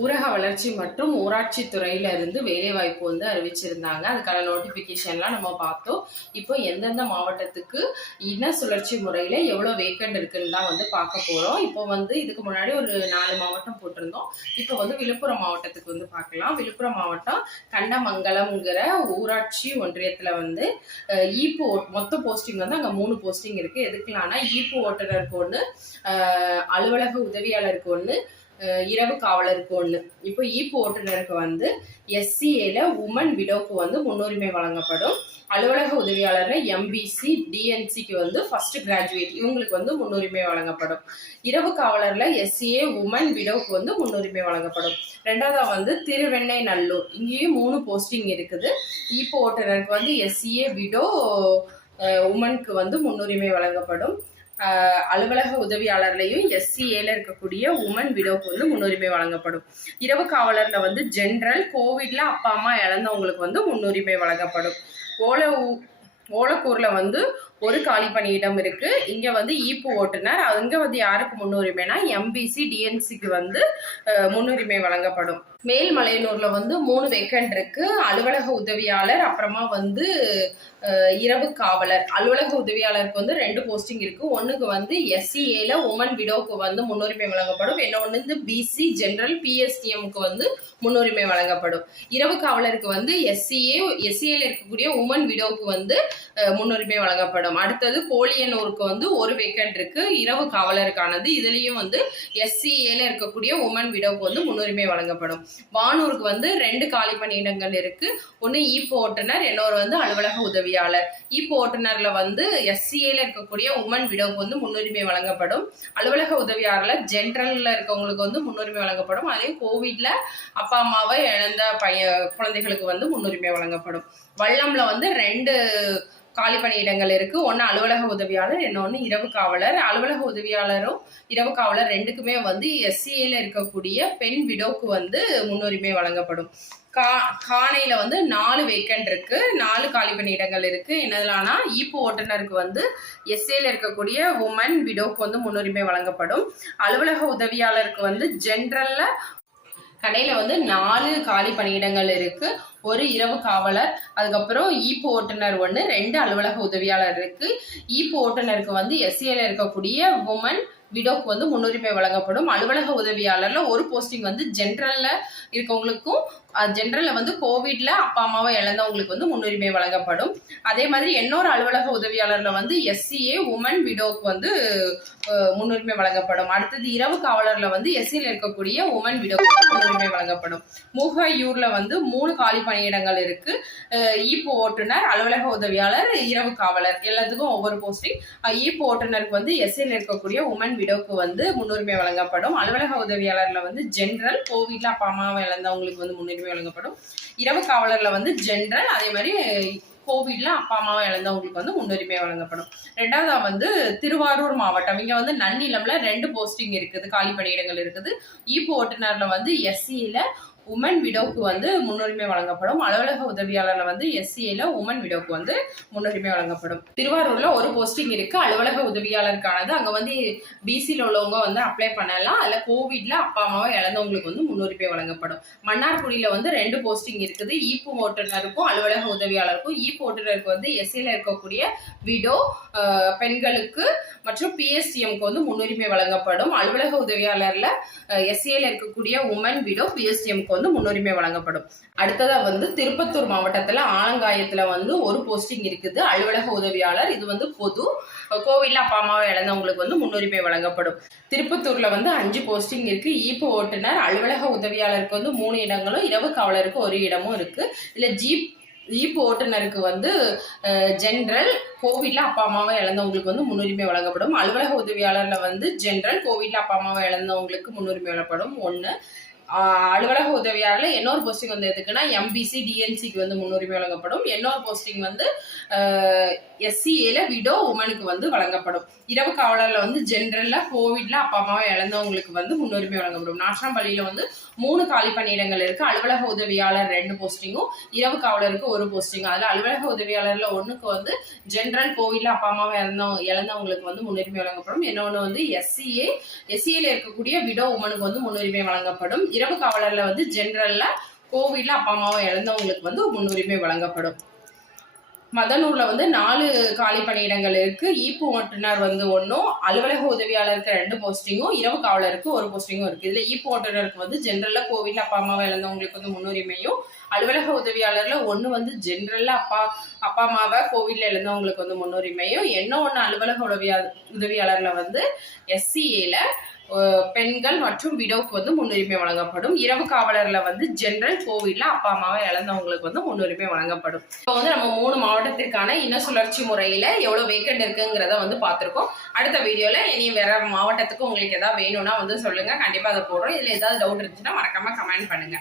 ஊரக வளர்ச்சி மற்றும் ஊராட்சி துறையில இருந்து வேலைவாய்ப்பு அறிவிச்சிருந்தாங்க. அதுக்கான நோட்டிபிகேஷன்லாம் நம்ம பார்த்தோம். இப்போ எந்தெந்த மாவட்டத்துக்கு இன சுழற்சி முறையில எவ்வளவு வேக்கண்ட் இருக்குன்னு தான் பார்க்க போறோம். இப்போ இதுக்கு முன்னாடி ஒரு 4 மாவட்டம் போட்டிருந்தோம். இப்போ விழுப்புரம் மாவட்டத்துக்கு பார்க்கலாம். விழுப்புரம் மாவட்டம் கண்டமங்கலம்ங்கிற ஊராட்சி ஒன்றியத்துல ஈப்பு மொத்த போஸ்டிங் அங்க 3 போஸ்டிங் இருக்கு. எதுக்குலாம்னா ஈப்பு ஓட்டுநருக்கு ஒண்ணு, அலுவலக உதவியாளருக்கு ஒண்ணு, இரவு காவலருக்கு ஒண்ணு. இப்போ ஈப்பு ஓட்டுநருக்கு SCAல உமன் விடோக்கு முன்னுரிமை வழங்கப்படும். அலுவலக உதவியாளர்ல MBC DNCக்கு ஃபர்ஸ்ட் கிராஜுவேட் இவங்களுக்கு முன்னுரிமை வழங்கப்படும். இரவு காவலர்ல SCA உமன் விடோக்கு முன்னுரிமை வழங்கப்படும். ரெண்டாவது திருவெண்ணை நல்லூர், இங்கேயும் 3 போஸ்டிங் இருக்குது. ஈப்பு ஓட்டுநருக்கு SCA விடோ உமனுக்கு முன்னுரிமை வழங்கப்படும். அலுவலக உதவியாளர்லையும் SCAல இருக்கக்கூடிய உமன் விடோக்கு முன்னுரிமை வழங்கப்படும். இரவு காவலர்ல ஜெனரல், கோவிட்ல அப்பா அம்மா இழந்தவங்களுக்கு முன்னுரிமை வழங்கப்படும். ஓலக்கூர்ல ஒரு காலி பணியிடம் இருக்கு. இங்க ஈப்பு ஓட்டுநர், அங்க யாருக்கு முன்னுரிமைனா MBC DNCக்கு முன்னுரிமை வழங்கப்படும். மேல்மலையனூர்ல 3 வேக்கண்ட் இருக்கு. அலுவலக உதவியாளர், அப்புறமா இரவு காவலர். அலுவலக உதவியாளருக்கு 2 போஸ்டிங் இருக்கு. ஒண்ணுக்கு SCAல உமன் விடோக்கு முன்னுரிமை வழங்கப்படும். இன்னொன்னு BC ஜெனரல் PSTMக்கு முன்னுரிமை வழங்கப்படும். இரவு காவலருக்கு SCAல இருக்கக்கூடிய உமன் விடோக்கு முன்னுரிமை வழங்கப்படும். அடுத்தது கோலியனூருக்கு ஒரு வேக்கண்ட் இருக்கு, இரவு காவலருக்கானது. இதுலயும் SCAல இருக்கக்கூடிய உமன் விடோக்கு முன்னுரிமை வழங்கப்படும். வானூருக்கு 2 காலி பணியிடங்கள் இருக்கு. ஒன்னு ஈப்பு ஓட்டுநர், இன்னொரு அலுவலக உதவியாளர். ஈப்பு ஓட்டுநர்ல SCAல இருக்கக்கூடிய உமன் விடோக்கு முன்னுரிமை வழங்கப்படும். அலுவலக உதவியாளர்ல ஜெனரல்ல இருக்கவங்களுக்கு முன்னுரிமை வழங்கப்படும். அதே கோவிட்ல அப்பா அம்மாவை இழந்த குழந்தைகளுக்கு முன்னுரிமை வழங்கப்படும். வல்லம்ல 2 காலி பணியிடங்கள் இருக்கு. ஒன்னு அலுவலக உதவியாளர், இன்னொன்னு இரவு காவலர். அலுவலக உதவியாளரும் இரவு காவலர் ரெண்டுக்குமே SCAல இருக்கக்கூடிய பெண் விடோக்கு முன்னுரிமை வழங்கப்படும். காணையில 4 வேக்கண்ட் இருக்கு, 4 காலி பணியிடங்கள் இருக்கு. என்னதுலானா ஈப்பு ஓட்டுநருக்கு SCAல இருக்கக்கூடிய உமன் விடோக்கு முன்னுரிமை வழங்கப்படும். அலுவலக உதவியாளருக்கு ஜெனரல்ல கடையில 4 காலி பணியிடங்கள் இருக்கு. ஒரு இரவு காவலர், அதுக்கப்புறம் ஈப்பு ஓட்டுநர் 1, 2 அலுவலக உதவியாளர் இருக்கு. ஈப்பு ஓட்டுநருக்கு SCAல இருக்கக்கூடிய உமன் விடோக்கு முன்னுரிமை வழங்கப்படும். அலுவலக உதவியாளர்ல ஒரு போஸ்டிங் ஜெனரல்ல இருக்கவங்களுக்கும், ஜெனரல்ல கோவிட்ல அப்பா அம்மாவை இழந்தவங்களுக்கு முன்னுரிமை வழங்கப்படும். அதே மாதிரி இன்னொரு அலுவலக உதவியாளர்ல SCA உமன் விடோக்கு முன்னுரிமை வழங்கப்படும். அடுத்தது இரவு காவலர்ல SCAல இருக்கக்கூடிய உமன் விடோக்கு முன்னுரிமை வழங்கப்படும். மூகையூர்ல 3 காலி பணியிடங்கள் இருக்கு. ஈப்பு ஓட்டுநர், அலுவலக உதவியாளர், இரவு காவலர் எல்லாத்துக்கும் ஒவ்வொரு போஸ்டிங். ஈப்பு ஓட்டுநருக்கு SCAல இருக்கக்கூடிய உமன் விடோக்கு முன்னுரிமை வழங்கப்படும். அலுவலக உதவியாளர்ல ஜெனரல், கோவிட்ல அப்பா அம்மாவை இழந்தவங்களுக்கு முன்னுரிமை வழங்கப்படும். இரவு காவலர்ல ஜெனரல், அதே மாதிரி கோவிட்ல அப்பா அம்மாவை இழந்தவங்களுக்கு முன்னுரிமை வழங்கப்படும். ரெண்டாவது திருவாரூர் மாவட்டம், இங்க நன்னிலம்ல 2 போஸ்டிங் இருக்குது, காலி பணியிடங்கள் இருக்குது. ஈப்பு ஓட்டுநர்ல SCAல உமன் விடோக்கு முன்னுரிமை வழங்கப்படும். அலுவலக உதவியாளர்ல SCAல உமன் விடோக்கு முன்னுரிமை வழங்கப்படும். திருவாரூர்ல ஒரு போஸ்டிங் இருக்கு, அலுவலக உதவியாளருக்கானது. அங்க BCல உள்ளவங்க அப்ளை பண்ணலாம். அதுல கோவிட்ல அப்பா அம்மாவை இழந்தவங்களுக்கு முன்னுரிமை வழங்கப்படும். மன்னார்குடியில 2 போஸ்டிங் இருக்குது. ஈப்பு ஓட்டுநருக்கும் அலுவலக உதவியாளருக்கும். ஈப்பு ஓட்டுநருக்கு SCAல இருக்கக்கூடிய விடோ பெண்களுக்கு மற்றும் PSTMக்கு முன்னுரிமை வழங்கப்படும். அலுவலக உதவியாளர்ல SCAல இருக்கக்கூடிய உமன் விடோ PSTMக்கு முன்னுரிமை வழங்கப்படும். அடுத்ததா திருப்பத்தூர் மாவட்டத்துல ஆலங்காயத்துல ஒரு போஸ்டிங் இருக்குது, அலுவலக உதவியாளர். இது பொது, கோவில்ல அப்பா அம்மாவை இழந்தவங்களுக்கு முன்னுரிமை வழங்கப்படும். திருப்பத்தூர்ல 5 போஸ்டிங் இருக்கு. ஈப்பு ஓட்டுநர், அலுவலக உதவியாளருக்கு 3 இடங்களும், இரவு காவலருக்கு 1 இடமும் இருக்கு. இல்ல ஈப்பு ஓட்டுநருக்கு ஜெனரல், கோவிட்ல அப்பா அம்மாவை இழந்தவங்களுக்கு முன்னுரிமை வழங்கப்படும். அலுவலக உதவியாளர்ல ஜெனரல், கோவிட்ல அப்பா அம்மாவை இழந்தவங்களுக்கு முன்னுரிமை வழங்கப்படும். 1 அலுவலக உதவியாளர்ல இன்னொரு போஸ்டிங் எதுக்குன்னா MBC DNCக்கு முன்னுரிமை வழங்கப்படும். இன்னொரு போஸ்டிங் SCAல விடோ உமனுக்கு வழங்கப்படும். இரவு காவலர்ல ஜெனரல்ல, கோவிட்ல அப்பா அம்மாவை இழந்தவங்களுக்கு முன்னுரிமை வழங்கப்படும். நாற்றம்பள்ளியில 3 காலி பணியிடங்கள் இருக்கு. அலுவலக உதவியாளர் 2 போஸ்டிங்கும், இரவு காவலருக்கு 1 போஸ்டிங். அதுல அலுவலக உதவியாளர்ல ஒண்ணுக்கு ஜெனரல், கோவிட்ல அப்பா அம்மாவை இழந்தவங்களுக்கு முன்னுரிமை வழங்கப்படும். இன்னொன்னு SCAல இருக்கக்கூடிய விடோ உமனுக்கு முன்னுரிமை வழங்கப்படும். இரவு காவலர்ல வந்து ஜெனரல்ல கோவிட்ல அப்பா அம்மாவை இழந்தவங்களுக்கு வந்து முன்னுரிமை வழங்கப்படும். மதனூர்ல வந்து 4 காலி பணியிடங்கள் இருக்கு. ஈப்பு ஓட்டுநர் வந்து 1, அலுவலக உதவியாளருக்கு 2 போஸ்டிங்கும், இரவு காவலருக்கு 1 போஸ்டிங்கும் இருக்கு. இதுல ஈப்பு ஓட்டுநருக்கு வந்து ஜெனரல்ல கோவிட்ல அப்பா அம்மாவை இழந்தவங்களுக்கு வந்து முன்னுரிமையும், அலுவலக உதவியாளர்ல 1 வந்து ஜெனரல்ல அப்பா அம்மாவை கோவிட்ல இழந்தவங்களுக்கு வந்து முன்னுரிமையும், என்ன ஒண்ணு அலுவலக உதவியாளர்ல வந்து SCAல பெண்கள் மற்றும் விடோக்கு வந்து முன்னுரிமை வழங்கப்படும். இரவு காவலர்ல வந்து ஜெனரல் கோவிட்ல அப்பா அம்மாவை இழந்தவங்களுக்கு வந்து முன்னுரிமை வழங்கப்படும். இப்போ வந்து நம்ம 3 மாவட்டத்திற்கான இன சுழற்சி முறையில எவ்வளவு வேக்கண்ட் இருக்குங்கிறத வந்து பார்த்திருக்கோம். அடுத்த வீடியோல இனி வேற மாவட்டத்துக்கு உங்களுக்கு ஏதாவது வேணும்னா வந்து சொல்லுங்க, கண்டிப்பா அதை போடுறோம். இதுல ஏதாவது டவுட் இருந்துச்சுன்னா மறக்காம கமெண்ட் பண்ணுங்க.